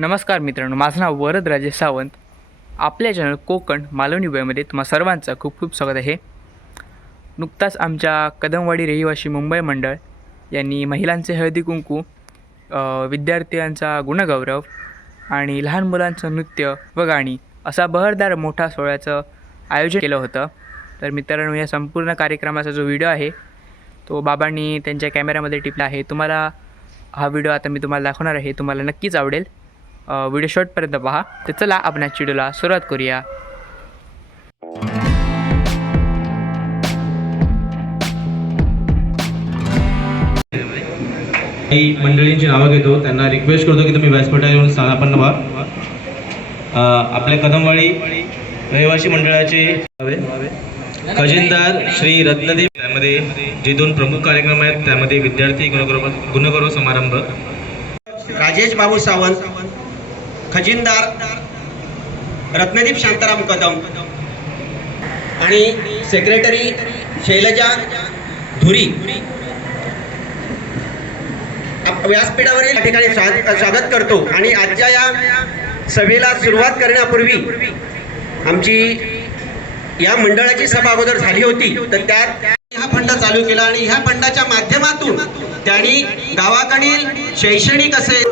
नमस्कार मित्रांनो, माझं नाव वरद राजेश सावंत. आपल्या चॅनल कोकण मालवणी वयमध्ये तुम्हा सर्वांचं खूप खूप स्वागत आहे. नुकताच आमच्या कदमवाडी रहिवासी मुंबई मंडळ यांनी महिलांचे हळदी कुंकू, विद्यार्थ्यांचा गुणगौरव आणि लहान मुलांचं नृत्य व गाणी असा बहरदार मोठा सोहळ्याचं आयोजन केलं होतं. तर मित्रांनो, या संपूर्ण कार्यक्रमाचा जो व्हिडिओ आहे तो बाबांनी त्यांच्या कॅमेऱ्यामध्ये टिपला आहे. तुम्हाला हा व्हिडिओ आता मी तुम्हाला दाखवणार आहे, तुम्हाला नक्कीच आवडेल. व्हिडिओ शॉर्टपर्यंत पहा. तर चला आपण आजच्या व्हिडिओला सुरुवात करूया. काही मंडळींची नावं घेतो, त्यांना रिक्वेस्ट करतो की तुम्ही व्यासपीठावर येऊन स्थानापन्न व्हा. आपल्या कदमवाडी रहिवासी मंडळाचे खजिनदार श्री रत्नदीप, त्यामध्ये जे दोन प्रमुख कार्यक्रम आहेत त्यामध्ये विद्यार्थी गुणगौरव समारंभ. राजेश बाबू सावंत, खजिनदार रत्नदीप शांताराम कदम आणि सेक्रेटरी शैलजा धुरी व्यासपीठावरील या ठिकाणी स्वागत करतो. आणि आजच्या या सभेला सुरुवात करण्यापूर्वी आमची या मंडळाची सभा अगोदर झाली होती, तर त्यात हा फंड चालू केला आणि ह्या फंडाच्या माध्यमातून त्यांनी गावाकडील शैक्षणिक असे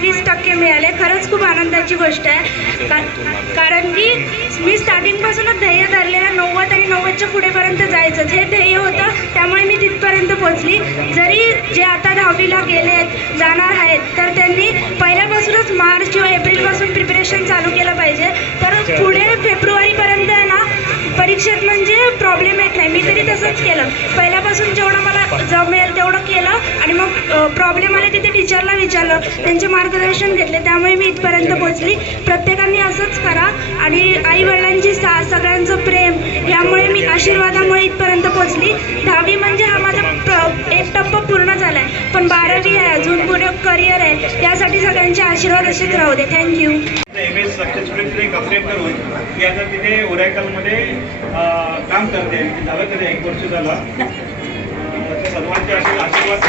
%20 मिळाले. खरंच खूप आनंदाची गोष्ट आहे. कारण की मी स्टार्टिंगपासूनच ध्येय धरलेलं 90 आणि 90च्या पुढेपर्यंत जायचंच हे ध्येय होतं. त्यामुळे मी तिथपर्यंत पोहोचली. जरी जे आता 10वीला गेलेत जाणार आहेत तर त्यांनी पहिल्यापासूनच मार्च किंवा एप्रिलपासून प्रिपरेशन चालू केलं पाहिजे. तर पुढे फेब्रुवारीपर्यंत आहे ना परीक्षेत म्हणजे प्रॉब्लेम येत नाही. मी तरी तसंच केलं. पहिल्यापासून जेवढं मला जमेल तेवढं केलं आणि मग प्रॉब्लेम आले तिथे टीचरला विचारलं, त्यांचे मार्गदर्शन घेतले. त्यामुळे मी इथपर्यंत पोहोचली. प्रत्येकाने असंच करा आणि आईवडिलांची साथ, सगळ्यांचं प्रेम यामुळे मी आशीर्वादामुळे इथपर्यंत पोहोचली. 10वी म्हणजे हा माझा एक टप्पा पूर्ण झाला आहे, पण 12वी आहे, अजून पुढे करिअर आहे. यासाठी सगळ्यांचे आशीर्वाद असेच राहू दे. थँक्यू. MS सक्सेसफुली कंप्लीट करून ती आता तिथे ओरॅकलमध्ये काम करते. झालं कधी 1 वर्ष झाला. सर्वांचे असे आशीर्वाद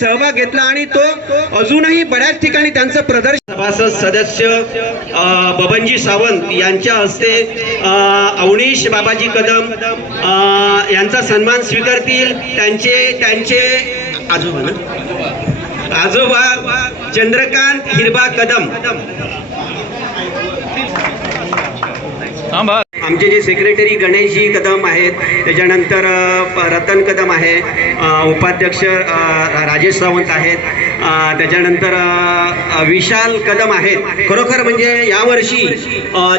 सहभाग घेतला आणि तो अजूनही बऱ्याच ठिकाणी त्यांचं प्रदर्शन सभासद सदस्य बबनजी सावंत यांच्या हस्ते अवनीश बाबाजी कदम यांचा सन्मान स्वीकारतील. त्यांचे आजोबा चंद्रकांत हिरबा कदम. आमचे जे सेक्रेटरी गणेशजी कदम आहेत, त्याच्यानंतर रतन कदम आहे, उपाध्यक्ष राजेश सावंत आहेत, त्याच्यानंतर विशाल कदम आहेत. खरोखर म्हणजे यावर्षी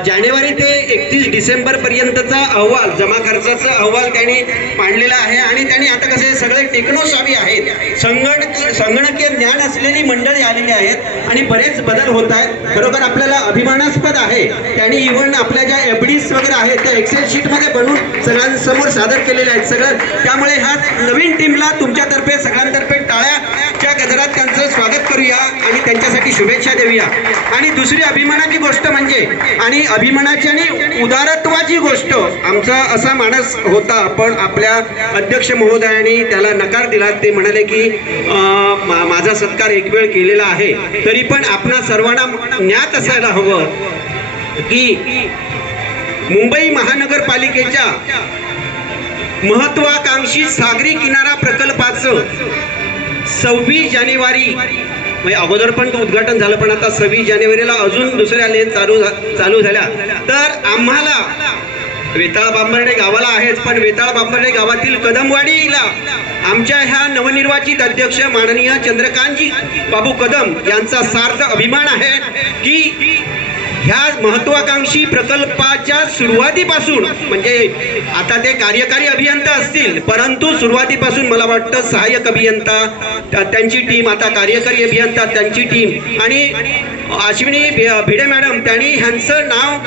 जानेवारी ते 31 डिसेंबरपर्यंतचा अहवाल, जमा खर्चाचा अहवाल त्यांनी मांडलेला आहे. आणि त्यांनी आता कसे सगळे टेक्नोसावी आहेत, संगणकीय ज्ञान असलेली मंडळी आलेली आहेत आणि बरेच बदल होत आहेत. खरोखर आपल्याला अभिमानास्पद आहे. त्यांनी इव्हन आपल्या ज्या एफडीज वगैरे आहेत त्या एक्सेल शीटमध्ये बनवून सगळ्यांसमोर सादर केलेल्या आहेत सगळं. त्यामुळे ह्या नवीन टीमला तुमच्यातर्फे सगळ्यांतर्फे टाळ्याच्या गजरात त्यांचं स्वागत करूया आणि त्यांच्यासाठी शुभेच्छा देऊया. आणि दुसरी अभिमानाची गोष्ट म्हणजे, आणि अभिमानाची आणि उदारत्वाची गोष्ट, आमचा असा मानस होता पण आपल्या अध्यक्ष महोदयांनी त्याला नकार दिला. ते म्हणाले की माझा सत्कार एक वेळ केलेला आहे, तरी पण आपणा सर्वांना ज्ञात असायला हवं की मुंबई महानगरपालिकेच्या महत्वाकांक्षी सागरी किनारा प्रकल्पाचं 26 जानेवारी म्हणजे अगोदर पण तो उद्घाटन झालं, पण आता 26 जानेवारीला अजून दुसऱ्या लेन चालू झाल्या. तर आम्हाला वेताळ बांबर्डे गावाला आहेच, पण वेताळ बांबर्डे गावातील कदमवाडीला आमच्या ह्या नवनिर्वाचित अध्यक्ष माननीय चंद्रकांतजी बाबू कदम यांचा सार्थ अभिमान आहे की ह्या महत्वाकांक्षी प्रकल्पाच्या सुरुवातीपासून, म्हणजे आता ते कार्यकारी अभियंता असतील, परंतु सुरुवातीपासून मला वाटतं सहाय्यक अभियंता त्यांची टीम, आता कार्यकारी अभियंता त्यांची टीम आणि अश्विनी भिडे मॅडम, त्यांनी ह्यांचं नाव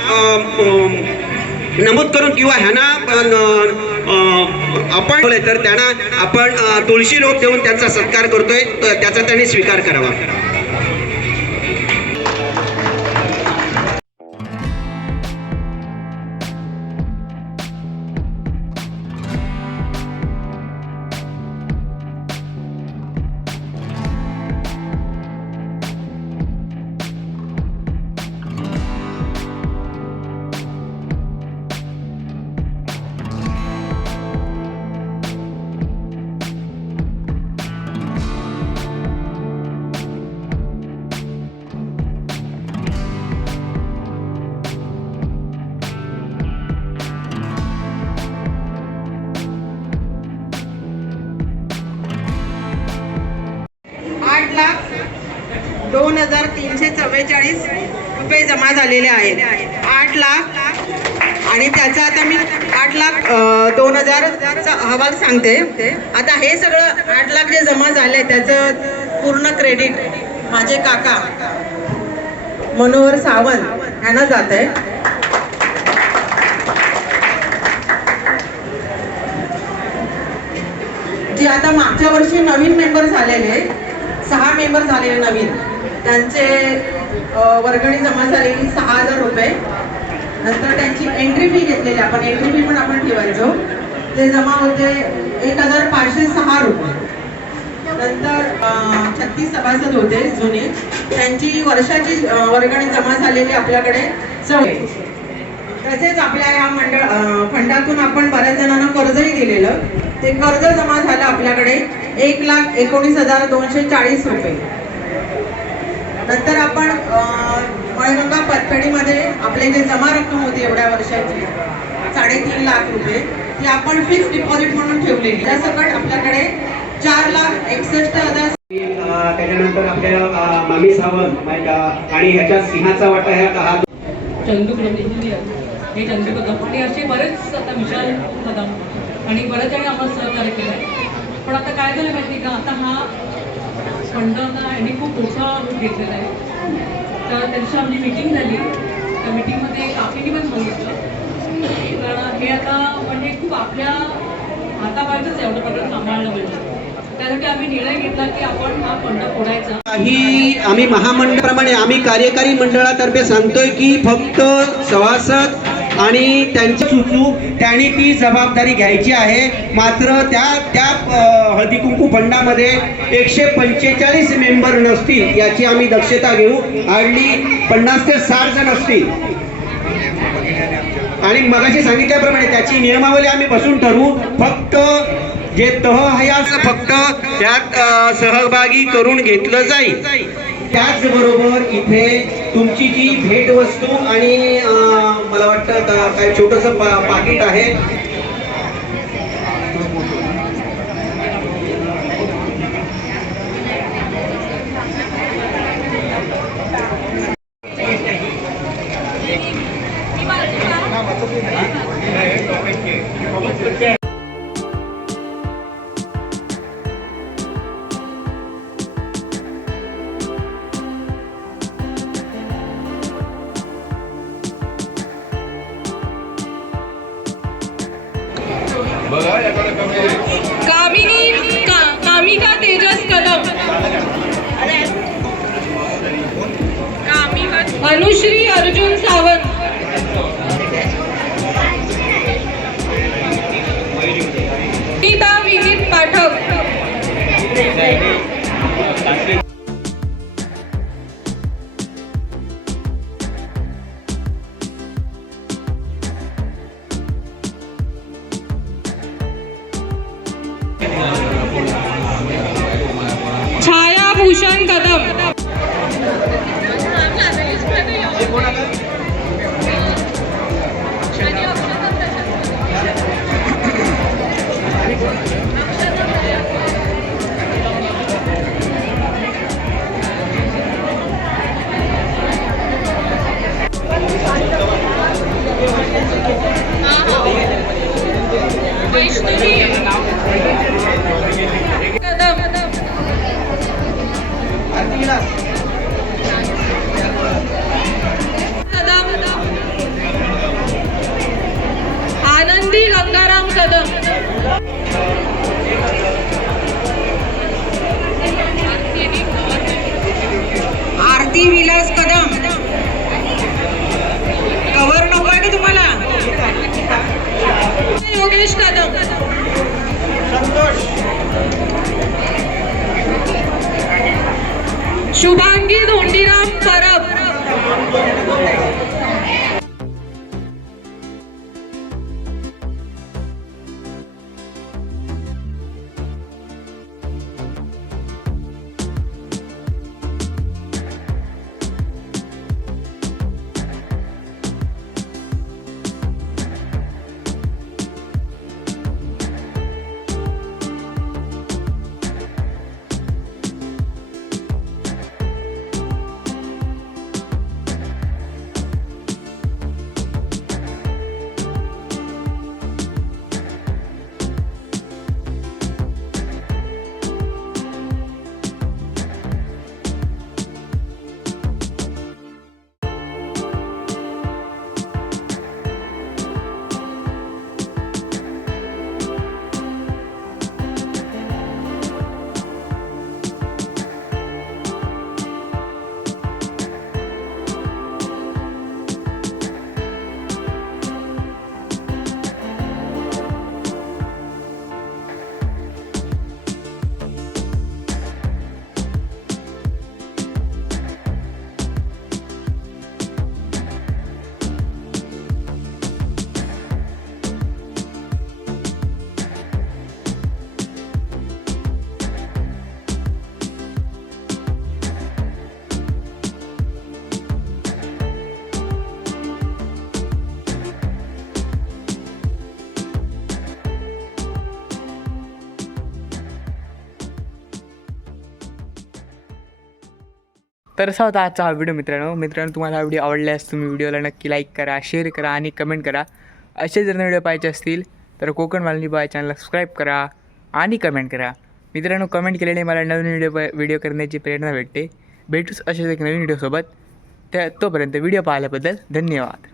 नमूद करून किंवा ह्यांना आपण तर त्यांना आपण तुळशी रोप देऊन त्यांचा सत्कार करतोय, त्याचा त्यांनी स्वीकार करावा. ₹8,02,344 जमा झालेले आहेत. 8 लाख आणि त्याचा आता मी 8,02,000चा अहवाल सांगते. आता हे सगळं 8 लाख जे जमा झाले त्याचं पूर्ण क्रेडिट माझे काका मनोहर सावंत यांना जात आहे. जे आता मागच्या वर्षी नवीन मेंबर झालेले 6 मेंबर झालेले नवीन, त्यांचे वर्गणी जमा झालेली ₹6,000. नंतर त्यांची एंट्री फी घेतलेली, आपण एंट्री फी पण आपण ठेवायचो, ते जमा होते ₹1,506. नंतर 36 सभासद होते जुने, त्यांची वर्षाची वर्गणी जमा झालेली आपल्याकडे 4. तसेच आपल्या ह्या फंडातून आपण बऱ्याच जणांना कर्जही दिलेलं, ते कर्ज जमा झालं आपल्याकडे ₹1,19,240. नंतर आपण मळगंगा पतपेढीमध्ये आपले जे जमा रक्कम होती एवढ्या वर्षाची ₹3.5 लाख, ती आपण फिक्स डिपॉझिट म्हणून ठेवलेली. त्या सकट आपल्याकडे ₹4,61,000. त्याच्यानंतर आपल्या मामी सावंत आणि ह्याच्या सिंहाचा वाटा ह्या का चंदू इंजिनियर हे चंदू कदम आणि असे बरेच आता विशाल कदम आणि बरेच जणी आम्हाला सहकार्य केलं आहे. पण आता काय झालं माहिती का, आता हा फंड यांनी खूप मोठा रूप घेतलेला आहे. तर त्यांची आमची मीटिंग झाली, त्या मीटिंगमध्ये काकीने पण सांगितलं कारण हे आता म्हणजे खूप आपल्या हाताबाहेरच एवढं प्रकार सांभाळलं पाहिजे. त्यासाठी आम्ही निर्णय घेतला की आपण हा फंड फोडायचा. काही आम्ही महामंडळाप्रमाणे आम्ही कार्यकारी मंडळातर्फे सांगतोय की फक्त सभासद आणि त्यांचं सुचू त्यांनी ती जबाबदारी घ्यायची आहे. मात्र त्या हळदी कुंकू फंडामध्ये 145 मेंबर नसतील याची आम्ही दक्षता घेऊ. हार्डली 50 ते 60 जण असतील आणि मगाशी सांगितल्याप्रमाणे त्याची नियमावली आम्ही बसून ठरवू. फक्त जे तह आहे असं फक्त त्यात सहभागी करून घेतलं जाईल. त्याचबरोबर इथे तुमची जी भेटवस्तू आणि मला वाटतं काय छोटंसं पाकिट आहे. कामिका तेजस कदम, अनुश्री अर्जुन सावंत, नीता विनीत पाठक, छाया भूषण कदम, वैष्णवी कदम, आनंदी गंगाराम कदम, आरती विलास कदम, कवर नको आहे का तुम्हाला? योगेश कदम, शुभांगी धोंडीराम परब, तर असा होता आजचा हा व्हिडिओ मित्रांनो तुम्हाला हा व्हिडिओ आवडल्यास तुम्ही व्हिडिओला नक्की लाईक करा, शेअर करा आणि कमेंट करा. असे जर व्हिडिओ पाहायचे असतील तर कोकण मालवणी बॉय चॅनलला सबस्क्राईब करा आणि कमेंट करा. मित्रांनो, कमेंट केल्याने मला नवीन व्हिडिओ करण्याची प्रेरणा भेटते. भेटूच असेच एक नवीन व्हिडिओसोबत. तोपर्यंत व्हिडिओ पाहिल्याबद्दल धन्यवाद.